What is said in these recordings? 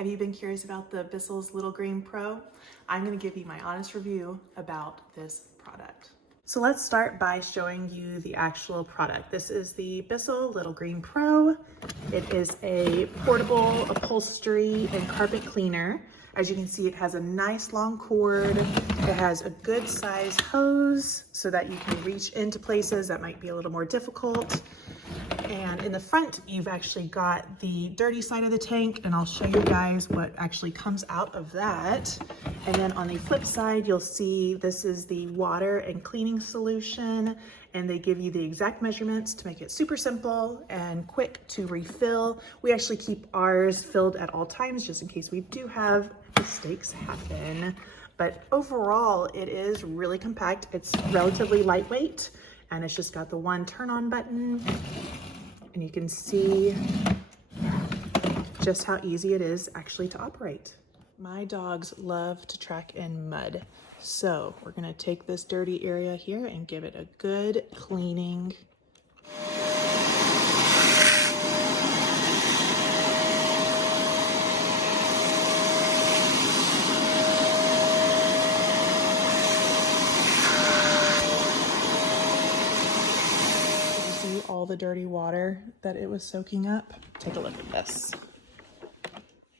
Have you been curious about the BISSELL's Little Green Pro? I'm going to give you my honest review about this product. So let's start by showing you the actual product. This is the BISSELL Little Green Pro. It is a portable upholstery and carpet cleaner. As you can see, it has a nice long cord. It has a good size hose so that you can reach into places that might be a little more difficult. And in the front, you've actually got the dirty side of the tank, and I'll show you guys what actually comes out of that. And then on the flip side, you'll see this is the water and cleaning solution, and they give you the exact measurements to make it super simple and quick to refill. We actually keep ours filled at all times just in case we do have mistakes happen. But overall, it is really compact. It's relatively lightweight, and it's just got the one turn on button. And you can see just how easy it is actually to operate. My dogs love to track in mud. So we're gonna take this dirty area here and give it a good cleaning. All the dirty water that it was soaking up. Take a look at this.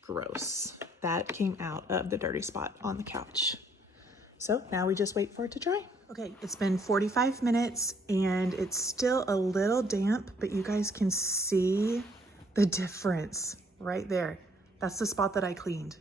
Gross. That came out of the dirty spot on the couch. So now we just wait for it to dry. Okay, it's been 45 minutes and it's still a little damp, but you guys can see the difference right there. That's the spot that I cleaned.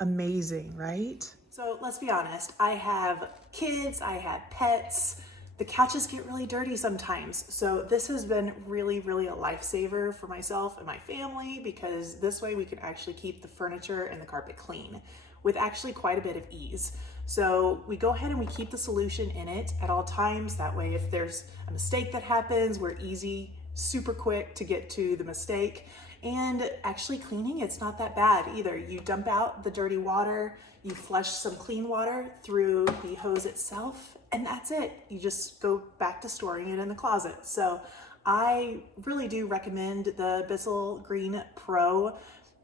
Amazing, right? So let's be honest, I have kids, I have pets. The couches get really dirty sometimes. So this has been really, really a lifesaver for myself and my family, because this way we can actually keep the furniture and the carpet clean with actually quite a bit of ease. So we go ahead and we keep the solution in it at all times. That way, if there's a mistake that happens, we're easy, super quick to get to the mistake. And actually cleaning, it's not that bad either. You dump out the dirty water, you flush some clean water through the hose itself, and that's it. You just go back to storing it in the closet. So I really do recommend the BISSELL Green Pro,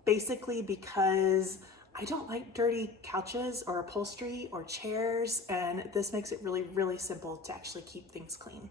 basically because I don't like dirty couches or upholstery or chairs, and this makes it really, really simple to actually keep things clean.